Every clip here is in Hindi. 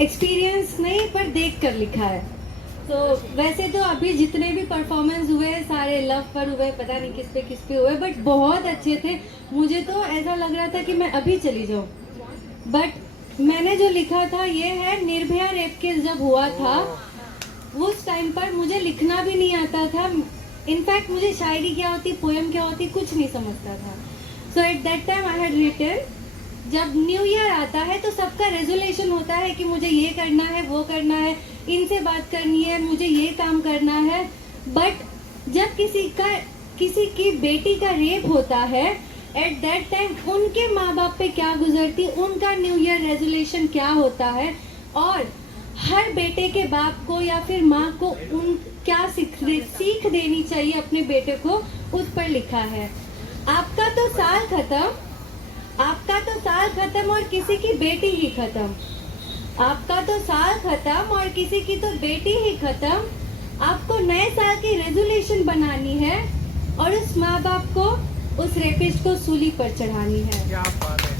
एक्सपीरियंस नहीं पर देख कर लिखा है। तो वैसे तो अभी जितने भी परफॉर्मेंस हुए सारे लव पर हुए, पता नहीं किस पे हुए, बट बहुत अच्छे थे। मुझे तो ऐसा लग रहा था कि मैं अभी चली जाऊँ। बट मैंने जो लिखा था ये है, निर्भया रेप केस जब हुआ था उस टाइम पर मुझे लिखना भी नहीं आता था। इनफैक्ट मुझे शायरी क्या होती, पोएम क्या होती, कुछ नहीं समझता था। So at that time I had written, जब न्यू ईयर आता है तो सबका रेजोल्यूशन होता है कि मुझे ये करना है, वो करना है, इनसे बात करनी है, मुझे ये काम करना है। बट जब किसी की बेटी का रेप होता है, एट दैट टाइम उनके माँ बाप पे क्या गुजरती, उनका न्यू ईयर रेजोल्यूशन क्या होता है, और हर बेटे के बाप को या फिर माँ को उन क्या सीख देनी चाहिए अपने बेटे को, उस पर लिखा है। आपका तो साल खत्म और किसी की बेटी ही खत्म। आपका तो साल खत्म और किसी की तो बेटी ही खत्म। आपको नए साल की रेजोल्यूशन बनानी है और उस माँ बाप को, उस रेपिस्ट को सूली पर चढ़ानी है। क्या बात है।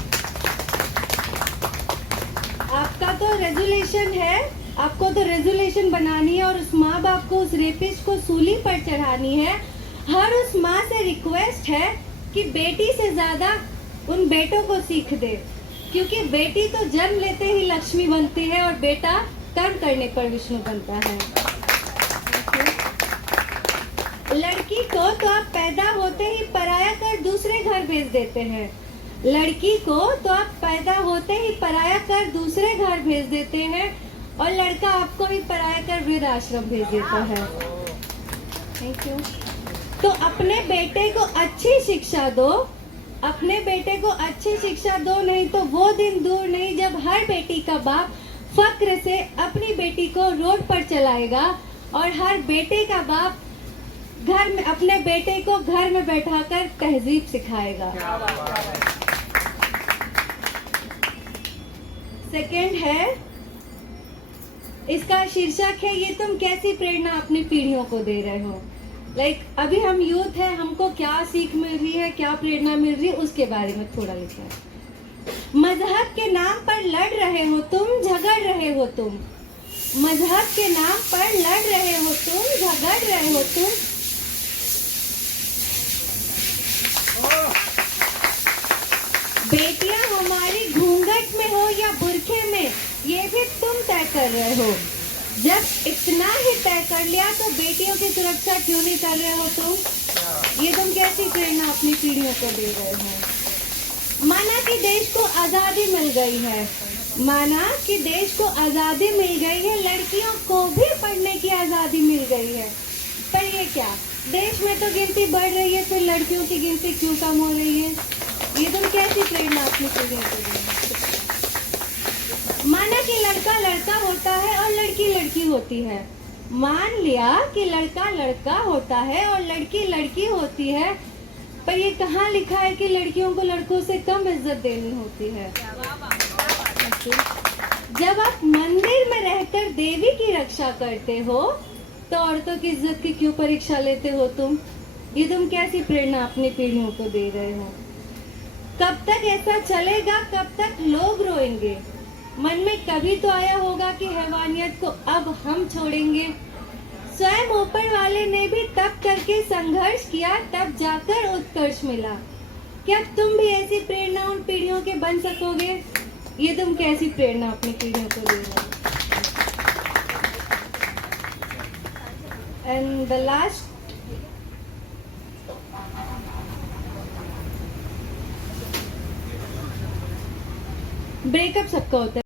आपका तो रेजोल्यूशन है, आपको तो रेजोल्यूशन बनानी है और उस माँ बाप को, उस रेपिस्ट को सूली पर चढ़ानी है। हर उस माँ से रिक्वेस्ट है कि बेटी से ज्यादा उन बेटों को सीख दे, क्योंकि बेटी तो जन्म लेते ही लक्ष्मी बनती है और बेटा कर्म करने पर विष्णु बनता है। लड़की को तो आप पैदा होते ही पराया कर दूसरे घर भेज देते हैं। लड़की को तो आप पैदा होते ही पराया कर दूसरे घर भेज देते हैं और लड़का आपको भी पराया कर वृद्ध आश्रम भेज देता है। Thank you. तो अपने बेटे को अच्छी शिक्षा दो, अपने बेटे को अच्छी शिक्षा दो, नहीं तो वो दिन दूर नहीं जब हर बेटी का बाप फक्र से अपनी बेटी को रोड पर चलाएगा और हर बेटे का बाप घर में अपने बेटे को घर में बैठाकर तहजीब सिखाएगा। सेकंड है, इसका शीर्षक है, ये तुम कैसी प्रेरणा अपनी पीढ़ियों को दे रहे हो। अभी हम यूथ है, हमको क्या सीख मिल रही है, क्या प्रेरणा मिल रही है, उसके बारे में थोड़ा लिखा है। मजहब के नाम पर लड़ रहे हो तुम, झगड़ रहे हो तुम। मजहब के नाम पर लड़ रहे हो तुम, झगड़ रहे हो तुम। बेटियां हमारी घूंघट में हो या बुरखे में, ये भी तुम तय कर रहे हो। जब इतना ही तय कर लिया तो बेटियों की सुरक्षा क्यों नहीं कर रहे हो तुम। ये तुम कैसी प्रेरणा अपनी पीढ़ियों को दे रहे हो। माना कि देश को आजादी मिल गई है, माना कि देश को आजादी मिल गई है, लड़कियों को भी पढ़ने की आजादी मिल गई है, पर ये क्या, देश में तो गिनती बढ़ रही है, फिर लड़कियों की गिनती क्यों कम हो रही है। ये तुम कैसी प्रेरणा अपनी पीढ़ियों को दे रहे हो। माना कि लड़का लड़का होता है और लड़की लड़की होती है। मान लिया कि लड़का लड़का होता है और लड़की लड़की होती है, पर ये कहाँ लिखा है कि लड़कियों को लड़कों से कम इज्जत देनी होती है। जब आप मंदिर में रहकर देवी की रक्षा करते हो तो औरतों की इज्जत की क्यों परीक्षा लेते हो तुम। ये तुम कैसी प्रेरणा अपनी पीढ़ियों को दे रहे हो। कब तक ऐसा चलेगा, कब तक लोग रोएंगे। मन में कभी तो आया होगा कि हैवानियत को अब हम छोड़ेंगे। स्वयं ऊपर वाले ने भी तब करके संघर्ष किया, तब जाकर उत्कर्ष मिला। क्या तुम भी ऐसी प्रेरणा उन पीढ़ियों के बन सकोगे। ये तुम कैसी प्रेरणा अपनी पीढ़ियों को दे रहे हो। एंड द लास्ट, ब्रेकअप सबका होता है।